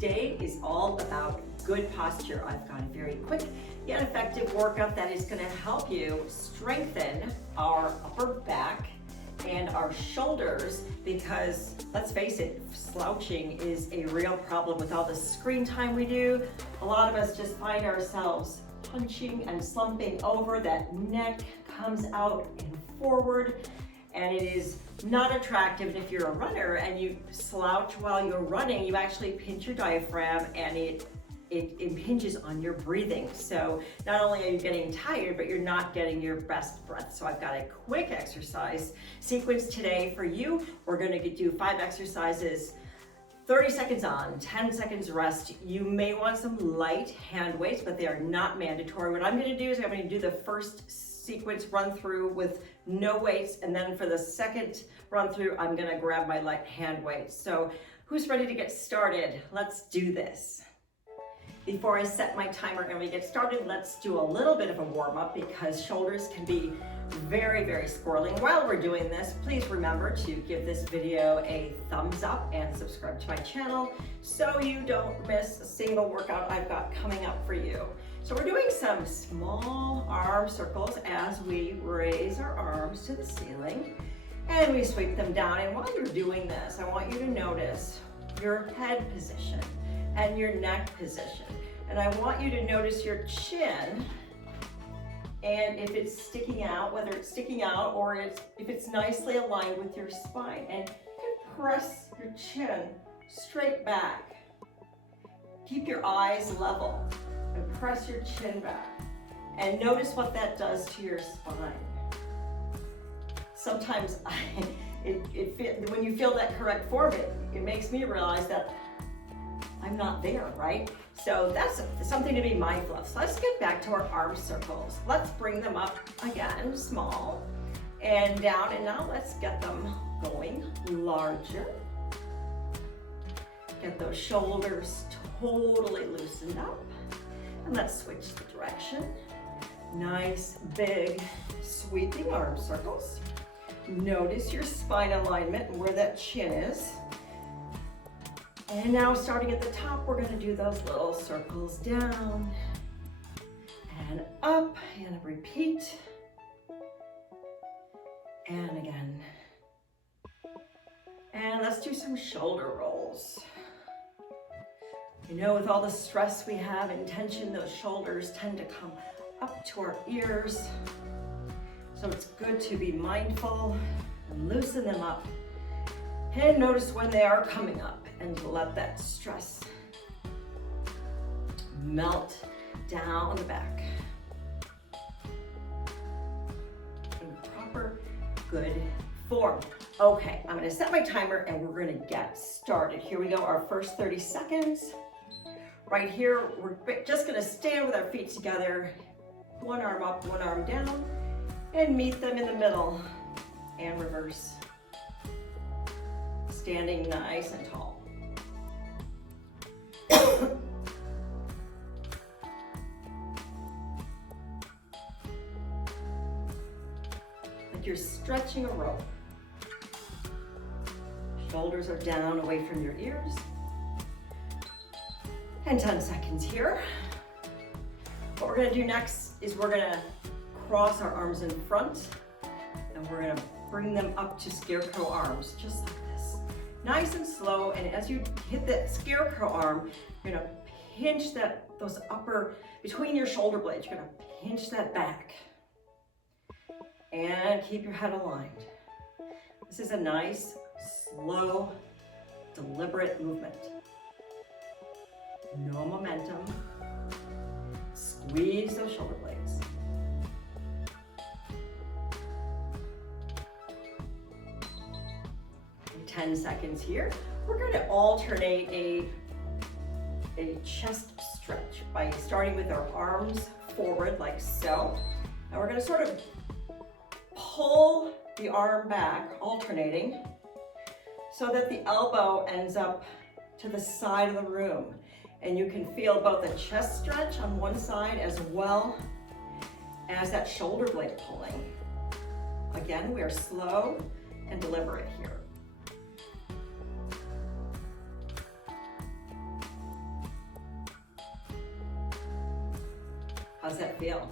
today is all about good posture. I've got a very quick yet effective workout that is going to help you strengthen our upper back and our shoulders, because let's face it, slouching is a real problem with all the screen time we do. A lot of us just find ourselves punching and slumping over. That neck comes out and forward, and it is not attractive. And if you're a runner and you slouch while you're running, you actually pinch your diaphragm, and it impinges on your breathing. So not only are you getting tired, but you're not getting your best breath. So I've got a quick exercise sequence today for you. We're gonna do 5 exercises, 30 seconds on, 10 seconds rest. You may want some light hand weights, but they are not mandatory. What I'm gonna do is I'm gonna do the first sequence run through with no weights, and then for the second run through, I'm gonna grab my light hand weights. So who's ready to get started? Let's do this. Before I set my timer and we get started, let's do a little bit of a warm up, because shoulders can be very, very squirreling. While we're doing this, please remember to give this video a thumbs up and subscribe to my channel so you don't miss a single workout I've got coming up for you. So we're doing some small arm circles as we raise our arms to the ceiling and we sweep them down. And while you're doing this, I want you to notice your head position and your neck position. And I want you to notice your chin, and if it's sticking out, whether it's sticking out or if it's nicely aligned with your spine. And you can press your chin straight back. Keep your eyes level and press your chin back. And notice what that does to your spine. Sometimes when you feel that correct form, it makes me realize that I'm not there, right? So that's something to be mindful of. So let's get back to our arm circles. Let's bring them up again, small, and down. And now let's get them going larger. Get those shoulders totally loosened up. And let's switch the direction. Nice, big, sweeping arm circles. Notice your spine alignment and where that chin is. And now starting at the top, we're gonna do those little circles down and up, and repeat. And again. And let's do some shoulder rolls. You know, with all the stress we have and tension, those shoulders tend to come up to our ears. So it's good to be mindful and loosen them up. And notice when they are coming up, and let that stress melt down the back. In proper, good form. Okay, I'm gonna set my timer and we're gonna get started. Here we go, our first 30 seconds. Right here, we're just gonna stand with our feet together, one arm up, one arm down, and meet them in the middle, and reverse. Standing nice and tall. Like you're stretching a rope. Shoulders are down away from your ears. And 10 seconds here. What we're gonna do next is we're gonna cross our arms in front, and we're gonna bring them up to scarecrow arms, just like this. Nice and slow, and as you hit that scarecrow arm, you're gonna pinch those upper, between your shoulder blades, you're gonna pinch that back. And keep your head aligned. This is a nice, slow, deliberate movement. No momentum. Squeeze those shoulder blades. In 10 seconds here, we're going to alternate a chest stretch by starting with our arms forward like so. Now we're going to sort of pull the arm back, alternating, so that the elbow ends up to the side of the room. And you can feel both a chest stretch on one side as well as that shoulder blade pulling. Again, we are slow and deliberate here. How's that feel?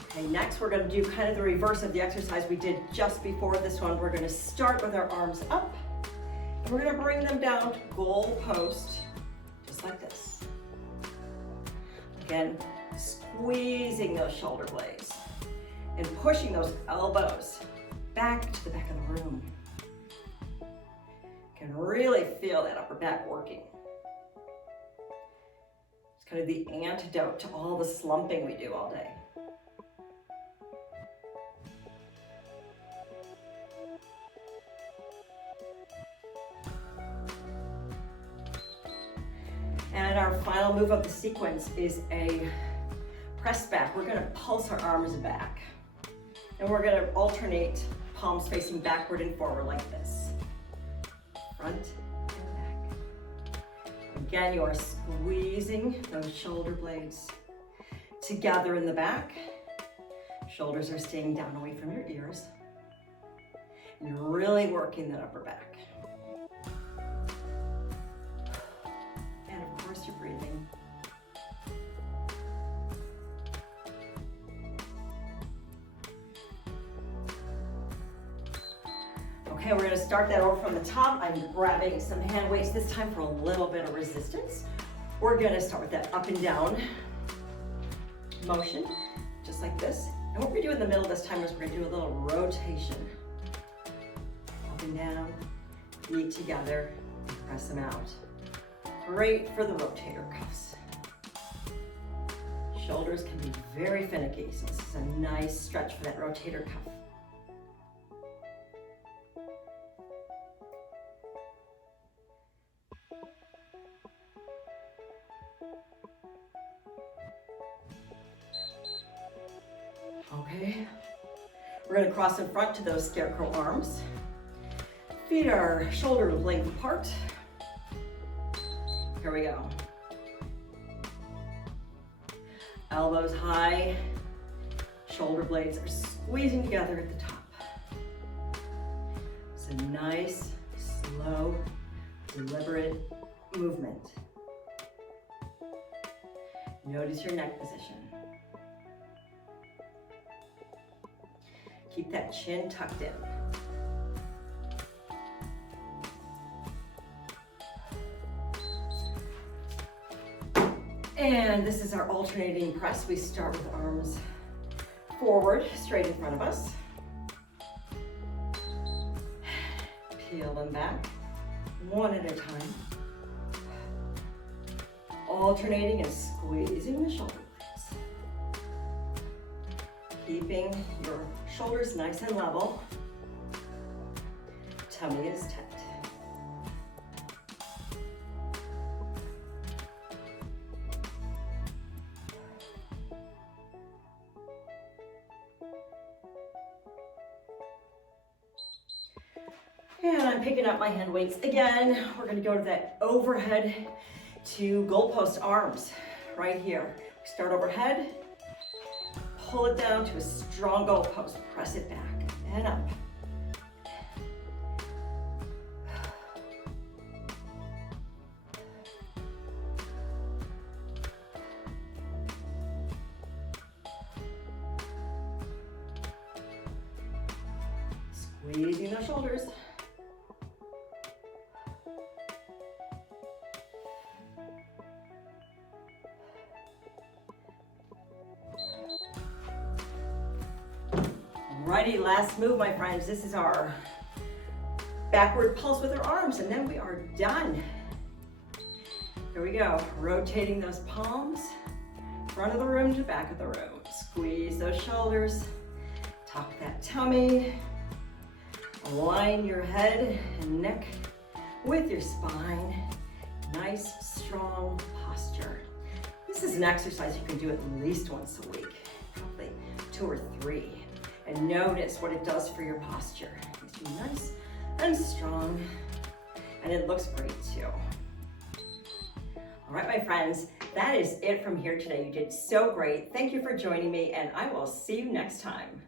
Okay, next we're gonna do kind of the reverse of the exercise we did just before this one. We're gonna start with our arms up, and we're gonna bring them down to goal post, just like this. Again, squeezing those shoulder blades and pushing those elbows back to the back of the room. You can really feel that upper back working. It's kind of the antidote to all the slumping we do all day. And our final move of the sequence is a press back. We're gonna pulse our arms back. And we're gonna alternate palms facing backward and forward like this. Front and back. Again, you are squeezing those shoulder blades together in the back. Shoulders are staying down away from your ears. And you're really working that upper back. You're breathing. Okay, we're going to start that over from the top. I'm grabbing some hand weights this time for a little bit of resistance. We're going to start with that up and down motion, just like this. And what we're going to do in the middle this time is we're going to do a little rotation. Up and down, feet together, and press them out. Great for the rotator cuffs. Shoulders can be very finicky, so this is a nice stretch for that rotator cuff. Okay, we're going to cross in front to those scarecrow arms. Feet are shoulder length apart. Here we go. Elbows high, shoulder blades are squeezing together at the top. It's a nice, slow, deliberate movement. Notice your neck position. Keep that chin tucked in. And this is our alternating press. We start with arms forward, straight in front of us. Peel them back, one at a time. Alternating and squeezing the shoulder blades. Keeping your shoulders nice and level. Tummy is tight. And I'm picking up my hand weights again. We're gonna go to that overhead to goalpost arms right here. We start overhead, pull it down to a strong goalpost, press it back and up. Squeezing the shoulders. Righty, last move, my friends. This is our backward pulse with our arms, and then we are done. Here we go, rotating those palms, front of the room to back of the room. Squeeze those shoulders, tuck that tummy, align your head and neck with your spine. Nice, strong posture. This is an exercise you can do at least once a week, probably 2 or 3. And notice what it does for your posture. It makes you nice and strong, and it looks great too. All right, my friends, that is it from here today. You did so great. Thank you for joining me, and I will see you next time.